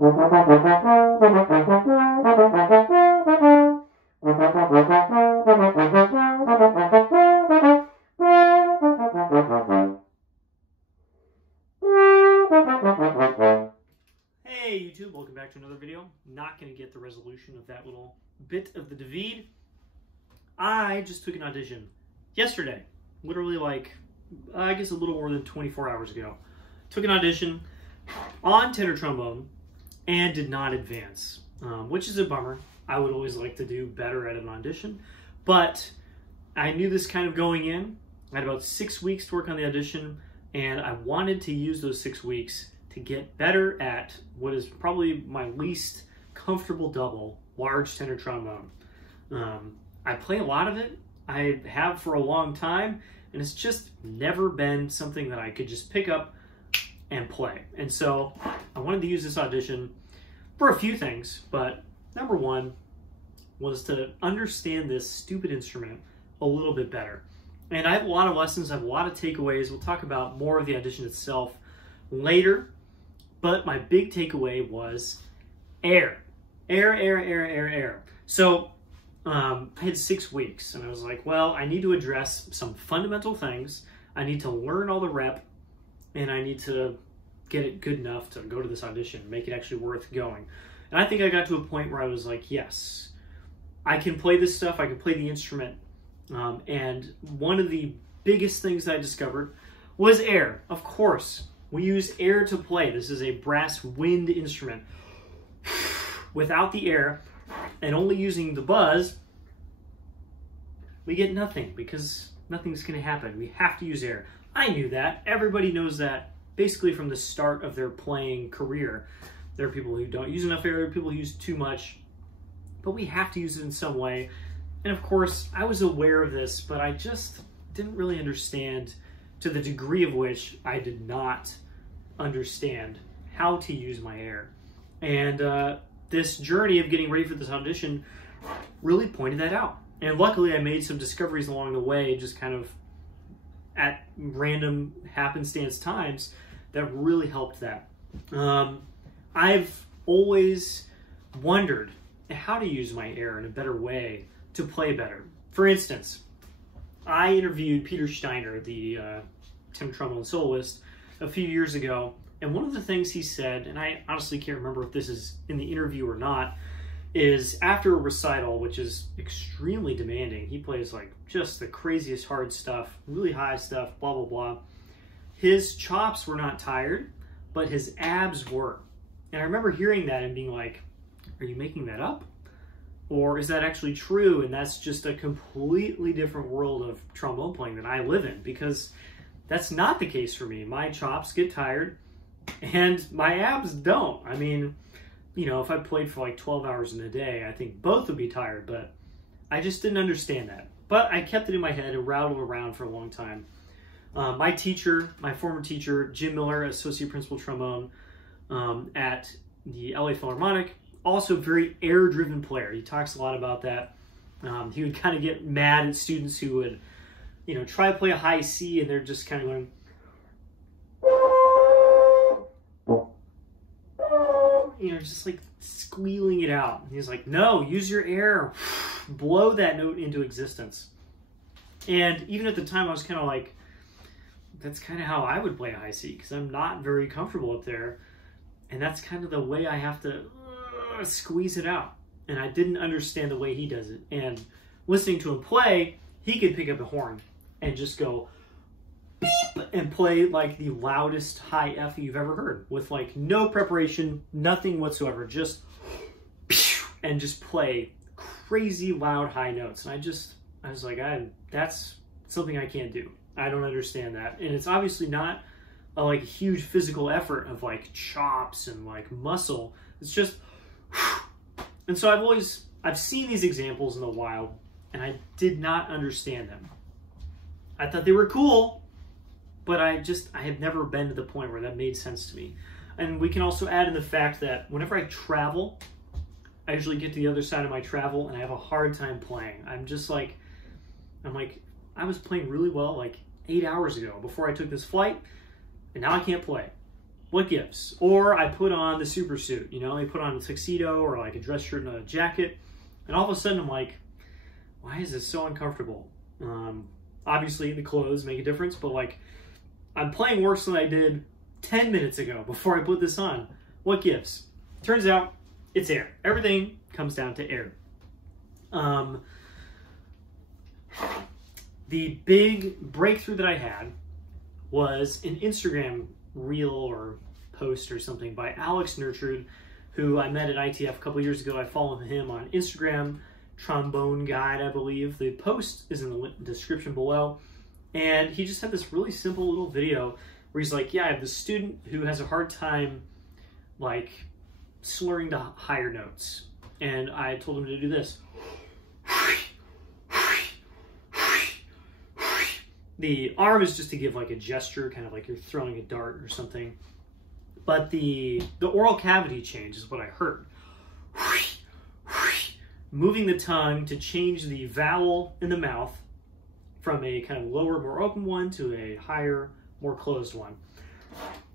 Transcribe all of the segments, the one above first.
Hey YouTube, welcome back to another video. Not going to get the resolution of that little bit of the David. I just took an audition yesterday, literally like, I guess a little more than 24 hours ago. Took an audition on tenor trombone and did not advance, which is a bummer. I would always like to do better at an audition, but I knew this kind of going in. I had about 6 weeks to work on the audition, and I wanted to use those 6 weeks to get better at what is probably my least comfortable double, large tenor trombone. I play a lot of it. I have for a long time, and it's just never been something that I could just pick up and play. And so I wanted to use this audition for a few things, but number one was to understand this stupid instrument a little bit better. And I have a lot of lessons, I have a lot of takeaways. We'll talk about more of the audition itself later. But my big takeaway was air. Air. So I had 6 weeks, and I was like, well, I need to address some fundamental things. I need to learn all the rep, and I need to get it good enough to go to this audition, make it actually worth going. And I think I got to a point where I was like, yes, I can play this stuff. I can play the instrument. And one of the biggest things I discovered was air, of course. We use air to play. This is a brass wind instrument. Without the air and only using the buzz, we get nothing because nothing's going to happen. We have to use air. I knew that. Everybody knows that basically from the start of their playing career. There are people who don't use enough air, there are people who use too much, but we have to use it in some way. And of course, I was aware of this, but I just didn't really understand to the degree of which I did not understand how to use my air. And this journey of getting ready for this audition really pointed that out. And luckily I made some discoveries along the way, just kind of at random happenstance times that really helped that. I've always wondered how to use my air in a better way to play better. For instance, I interviewed Peter Steiner, the tenor trombone soloist, a few years ago, and one of the things he said, and I honestly can't remember if this is in the interview or not, is after a recital, which is extremely demanding, he plays like just the craziest hard stuff, really high stuff, blah, blah, blah. His chops were not tired, but his abs were. And I remember hearing that and being like, are you making that up? Or is that actually true? And that's just a completely different world of trombone playing that I live in, because that's not the case for me. My chops get tired and my abs don't. I mean, you know, if I played for like 12 hours in a day, I think both would be tired, but I just didn't understand that. But I kept it in my head and rattled around for a long time. My teacher, my former teacher, Jim Miller, associate principal trombone at the LA Philharmonic, also a very air-driven player. He talks a lot about that. He would kind of get mad at students who would, you know, try to play a high C and they're just kind of going, you know, just like squealing it out. And he's like, no, use your air, blow that note into existence. And even at the time, I was kind of like, that's kind of how I would play a high C, because I'm not very comfortable up there. And that's kind of the way I have to squeeze it out. And I didn't understand the way he does it. And listening to him play, he could pick up a horn and just go beep and play like the loudest high F you've ever heard, with like no preparation, nothing whatsoever, just and just play crazy loud high notes. And I was like, that's something I can't do. I don't understand that. And it's obviously not a like huge physical effort of like chops and like muscle. It's just, and so I've seen these examples in the wild and I did not understand them. I thought they were cool, but I have never been to the point where that made sense to me. And we can also add in the fact that whenever I travel, I usually get to the other side of my travel and I have a hard time playing. I'm like, I was playing really well like 8 hours ago before I took this flight, and now I can't play. what gives? Or I put on the super suit, you know, I put on a tuxedo or like a dress shirt and a jacket, and all of a sudden I'm like, why is this so uncomfortable? Obviously the clothes make a difference, but like I'm playing worse than I did 10 minutes ago before I put this on. What gives? Turns out it's air. Everything comes down to air. The big breakthrough that I had was an Instagram reel or post or something by Knutrud, who I met at ITF a couple years ago. I follow him on Instagram, Trombone Guide, I believe. The post is in the description below. And he just had this really simple little video where he's like, yeah, I have this student who has a hard time like slurring to higher notes. And I told him to do this. The arm is just to give like a gesture, kind of like you're throwing a dart or something. But the oral cavity change is what I heard. Moving the tongue to change the vowel in the mouth from a kind of lower, more open one to a higher, more closed one.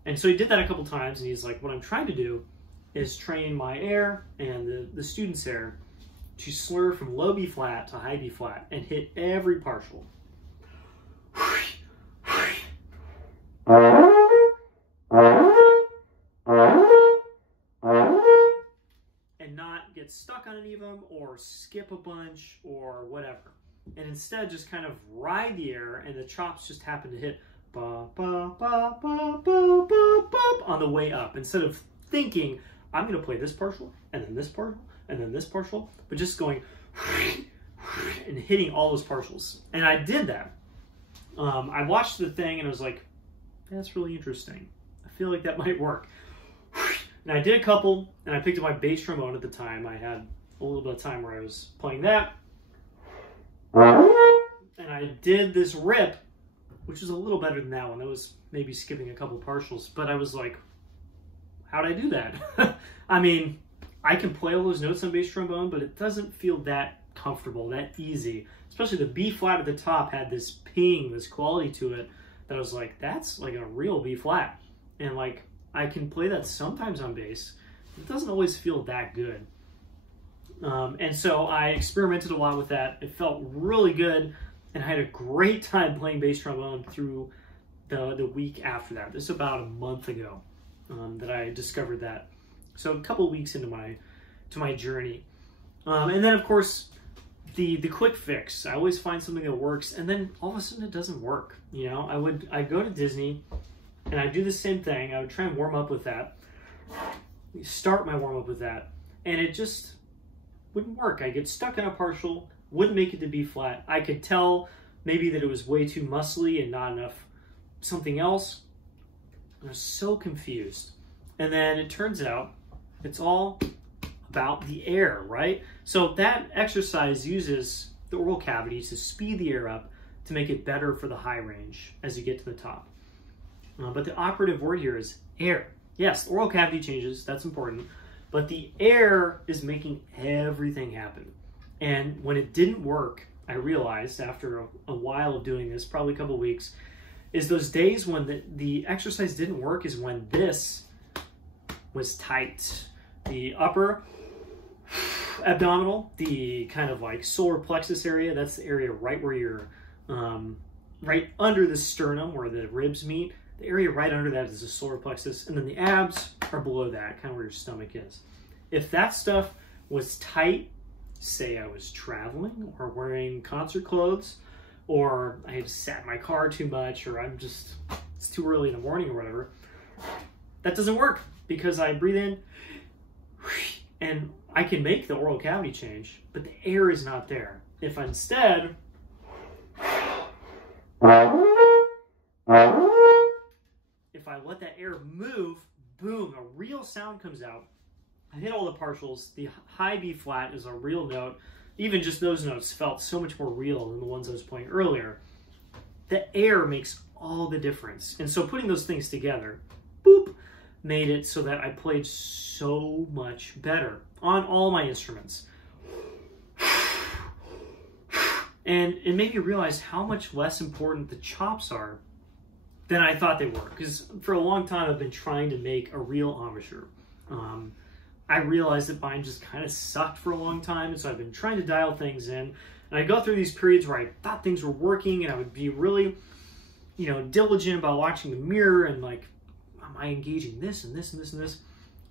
And so he did that a couple times, and he's like, what I'm trying to do is train my air and the student's air to slur from low B flat to high B flat and hit every partial. And not get stuck on any of them or skip a bunch or whatever. And instead just kind of ride the air, and the chops just happen to hit ba ba ba ba ba ba ba on the way up, instead of thinking I'm going to play this partial and then this partial and then this partial, but just going and hitting all those partials. And I did that. I watched the thing and I was like, that's really interesting. I feel like that might work. And I did a couple, and I picked up my bass trombone at the time. I had a little bit of time where I was playing that. And I did this rip, which was a little better than that one. That was maybe skipping a couple partials, but I was like, how'd I do that? I mean, I can play all those notes on bass trombone, but it doesn't feel that comfortable, that easy. Especially the B flat at the top had this ping, this quality to it, that I was like, that's like a real B flat. And like, I can play that sometimes on bass. It doesn't always feel that good. And so I experimented a lot with that. It felt really good, and I had a great time playing bass trombone through the week after that. This is about a month ago that I discovered that. So a couple weeks into my journey. And then of course, the quick fix. I always find something that works, and then all of a sudden it doesn't work. You know, I'd go to Disney and I'd do the same thing. I would try and warm up with that. Start my warm up with that, and it just wouldn't work. I get stuck on a partial, wouldn't make it to B flat. I could tell maybe that it was way too muscly and not enough something else. I was so confused. And then it turns out it's all about the air, right? So that exercise uses the oral cavity to speed the air up to make it better for the high range as you get to the top. But the operative word here is air. Yes, oral cavity changes, that's important, but the air is making everything happen. And when it didn't work, I realized after a while of doing this, probably a couple weeks, is those days when the exercise didn't work is when this was tight. The upper abdominal, the kind of like solar plexus area, that's the area right where you're, right under the sternum where the ribs meet. The area right under that is the solar plexus, and then the abs are below that, kind of where your stomach is. If that stuff was tight, say I was traveling or wearing concert clothes, or I had sat in my car too much, or it's too early in the morning or whatever, that doesn't work because I breathe in and I can make the oral cavity change, but the air is not there. If instead, if I let that air move, boom, a real sound comes out. I hit all the partials. The high B flat is a real note. Even just those notes felt so much more real than the ones I was playing earlier. The air makes all the difference. And so putting those things together, boop, made it so that I played so much better on all my instruments. And it made me realize how much less important the chops are than I thought they were. Because for a long time, I've been trying to make a real embouchure. I realized that mine just kind of sucked for a long time, and so I've been trying to dial things in. And I go through these periods where I thought things were working, and I would be really, you know, diligent about watching the mirror and like, am I engaging this and this and this and this?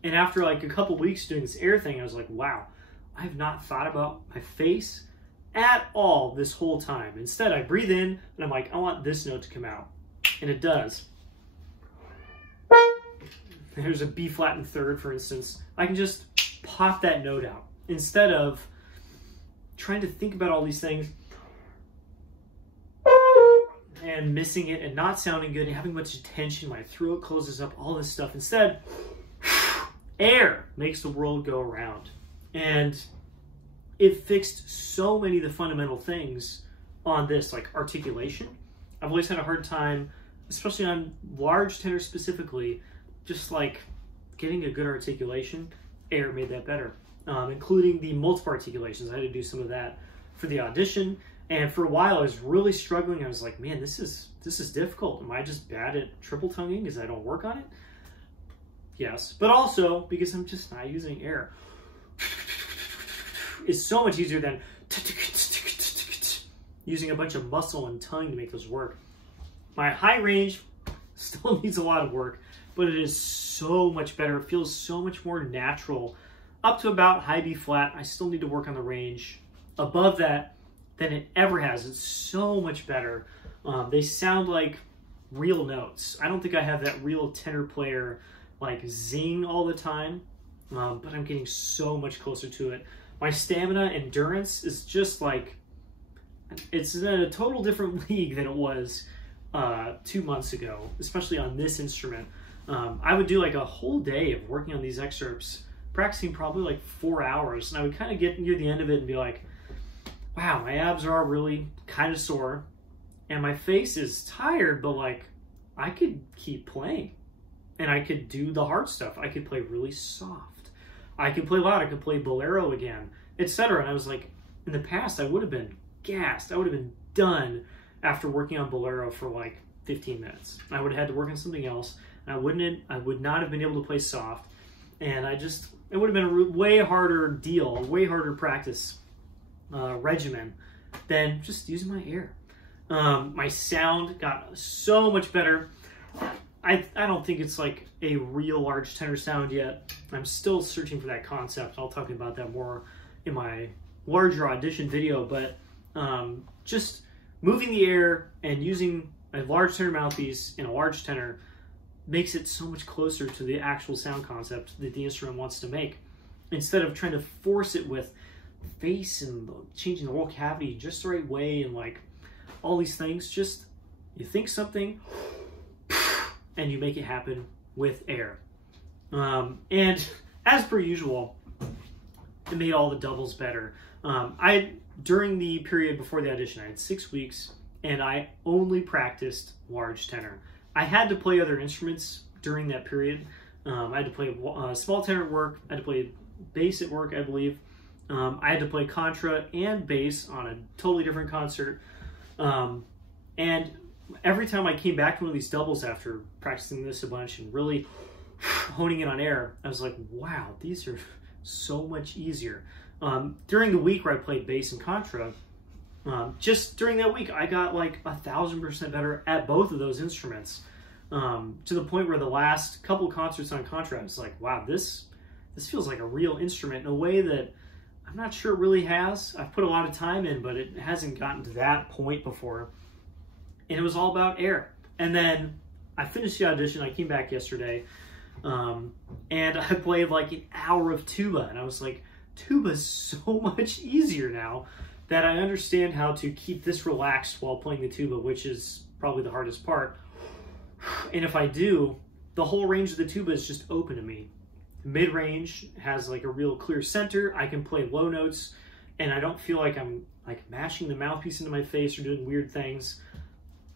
And after like a couple weeks doing this air thing, I was like, wow, I have not thought about my face at all this whole time. Instead, I breathe in and I'm like, I want this note to come out. And it does. There's a B flat in third, for instance. I can just pop that note out instead of trying to think about all these things and missing it and not sounding good and having much tension. My throat closes up, all this stuff. Instead, air makes the world go around. And it fixed so many of the fundamental things on this, like articulation. I've always had a hard time, especially on large tenors specifically, just like getting a good articulation. Air made that better, including the multiple articulations. I had to do some of that for the audition. And for a while, I was really struggling. I was like, man, this is difficult. Am I just bad at triple tonguing because I don't work on it? Yes, but also because I'm just not using air. It's so much easier than using a bunch of muscle and tongue to make those work. My high range still needs a lot of work, but it is so much better. It feels so much more natural. Up to about high B flat, I still need to work on the range above that than it ever has. It's so much better. They sound like real notes. I don't think I have that real tenor player like zing all the time, but I'm getting so much closer to it. My stamina endurance is just like, it's in a total different league than it was 2 months ago, especially on this instrument. I would do like a whole day of working on these excerpts, practicing probably like 4 hours, and I would kind of get near the end of it and be like, wow, my abs are really kind of sore, and my face is tired, but like, I could keep playing, and I could do the hard stuff. I could play really soft. I could play loud. I could play bolero again, etc. And I was like, in the past, I would have been gassed. I would have been done after working on bolero for like 15 minutes. I would have had to work on something else, and I would not have been able to play soft, and it would have been a way harder deal, a way harder practice regimen than just using my air. My sound got so much better. I don't think it's like a real large tenor sound yet. I'm still searching for that concept. I'll talk about that more in my larger audition video, but just moving the air and using a large tenor mouthpiece in a large tenor makes it so much closer to the actual sound concept that the instrument wants to make, instead of trying to force it with face and changing the whole cavity just the right way and like all these things. Just, you think something and you make it happen with air. And as per usual, it made all the doubles better. During the period before the audition, I had 6 weeks and I only practiced large tenor. I had to play other instruments during that period. I had to play small tenor at work. I had to play bass at work, I believe. I had to play contra and bass on a totally different concert. And every time I came back to one of these doubles after practicing this a bunch and really honing in on air, I was like, wow, these are so much easier. During the week where I played bass and contra, just during that week, I got like 1,000% better at both of those instruments, to the point where the last couple concerts on contra, I was like, wow, this feels like a real instrument in a way that I'm not sure it really has. I've put a lot of time in, but it hasn't gotten to that point before. And it was all about air. And then I finished the audition. I came back yesterday, and I played like an hour of tuba. And I was like, tuba's so much easier now that I understand how to keep this relaxed while playing the tuba, which is probably the hardest part. And if I do, the whole range of the tuba is just open to me. Mid-range has like a real clear center. I can play low notes, and I don't feel like I'm like mashing the mouthpiece into my face or doing weird things.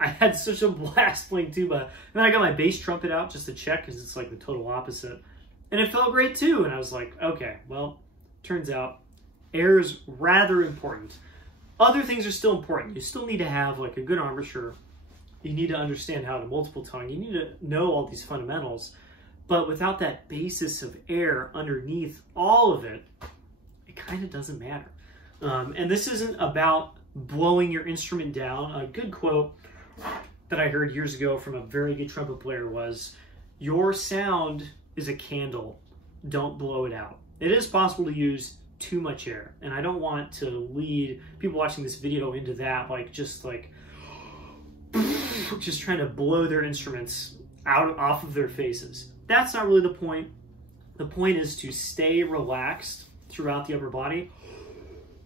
I had such a blast playing tuba. And then I got my bass trumpet out just to check, because it's like the total opposite. And it felt great too. And I was like, okay, well, turns out air is rather important. Other things are still important. You still need to have like a good embouchure, You need to understand how to multiple tongue. You need to know all these fundamentals. But without that basis of air underneath all of it, it kind of doesn't matter. And this isn't about blowing your instrument down. A good quote that I heard years ago from a very good trumpet player was, "Your sound is a candle. Don't blow it out." It is possible to use too much air, and I don't want to lead people watching this video into that, just trying to blow their instruments off of their faces. That's not really the point. The point is to stay relaxed throughout the upper body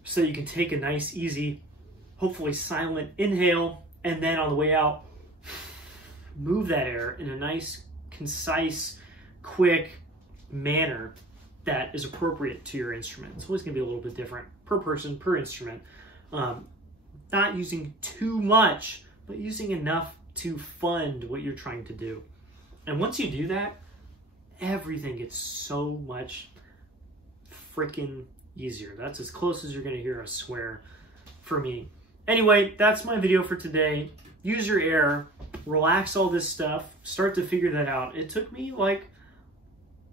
so you can take a nice, easy, hopefully silent inhale, and then on the way out, move that air in a nice, concise, quick manner that is appropriate to your instrument. It's always going to be a little bit different per person, per instrument. Not using too much, but using enough to fund what you're trying to do. And once you do that, everything gets so much freaking easier. That's as close as you're going to hear us swear for me. Anyway, that's my video for today. Use your air, relax all this stuff, start to figure that out. It took me like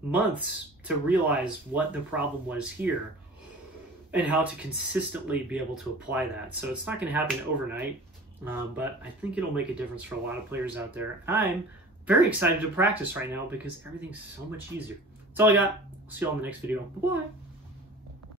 months to realize what the problem was here and how to consistently be able to apply that. So it's not going to happen overnight, but I think it'll make a difference for a lot of players out there. I'm very excited to practice right now because everything's so much easier. That's all I got. See you all in the next video. Bye-bye.